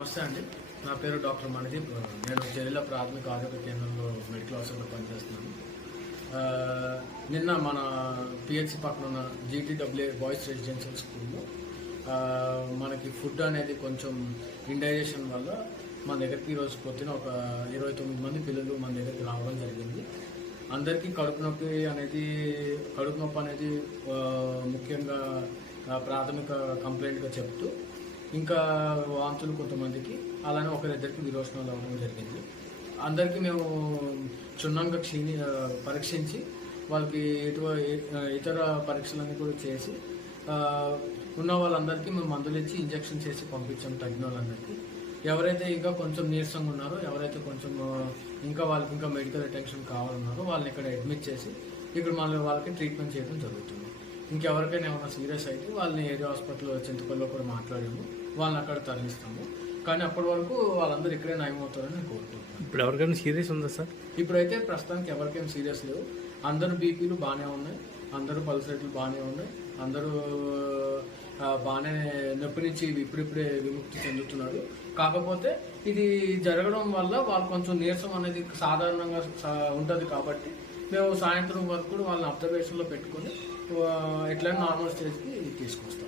నమస్తే అండి, నా పేరు డాక్టర్ మణిదీప్. నేను జిల్లా ప్రాథమిక ఆరోగ్య కేంద్రంలో మెడికల్ ఆఫీసర్గా పనిచేస్తున్నాను. నిన్న మన పిహెచ్సి పక్కన ఉన్న GTWA బాయ్స్ రెసిడెన్షియల్ స్కూల్లో మనకి ఫుడ్ అనేది కొంచెం ఇండైజెషన్ వల్ల మన దగ్గరికి ఈరోజు పొద్దున ఒక 29 మంది పిల్లలు మన దగ్గరికి రావడం జరిగింది. అందరికీ కడుపు నొప్పి అనేది ముఖ్యంగా ప్రాథమిక కంప్లైంట్గా చెప్తూ, ఇంకా వాంతులు కొంతమందికి, అలానే ఒకరిద్దరికి విరోచనాలు అవ్వడం జరిగింది. అందరికీ మేము క్షుణ్ణంగా పరీక్షించి వాళ్ళకి ఇతర పరీక్షలన్నీ కూడా చేసి ఉన్న వాళ్ళందరికీ మేము మందులు ఇచ్చి ఇంజక్షన్ చేసి పంపించాం. తగ్గిన వాళ్ళందరికీ, ఎవరైతే ఇంకా కొంచెం నీరసంగా ఉన్నారో, ఎవరైతే కొంచెం వాళ్ళకి ఇంకా మెడికల్ అటెన్షన్ కావాలన్నారో వాళ్ళని ఇక్కడ అడ్మిట్ చేసి ఇక్కడ మళ్ళీ వాళ్ళకి ట్రీట్మెంట్ చేయడం జరుగుతుంది. ఇంకెవరికైనా ఏమైనా సీరియస్ అయితే వాళ్ళని ఏరియా హాస్పిటల్ చింతపల్లిలో కూడా మాట్లాడాము, వాళ్ళని అక్కడ తరలిస్తాము. కానీ అప్పటి వరకు వాళ్ళందరూ ఇక్కడే నయమవుతారని నేను కోరుకుంటున్నాను. ఇప్పుడు ఎవరికైనా సీరియస్ ఉందా సార్? ఇప్పుడైతే ప్రస్తుతానికి ఎవరికైనా సీరియస్ లేవు. అందరూ బీపీలు బాగానే ఉన్నాయి, అందరూ పల్స్ రేట్లు బాగానే ఉన్నాయి, అందరూ బాగానే నొప్పి నుంచి ఇప్పుడిప్పుడే విముక్తి చెందుతున్నారు. కాకపోతే ఇది జరగడం వల్ల వాళ్ళు కొంచెం నీరసం అనేది సాధారణంగా ఉంటుంది కాబట్టి మేము సాయంత్రం వరకు వాళ్ళని అబ్జర్వేషన్లో పెట్టుకొని ఎట్లయినా నార్మల్ స్టేజ్కి తీసుకొస్తాం.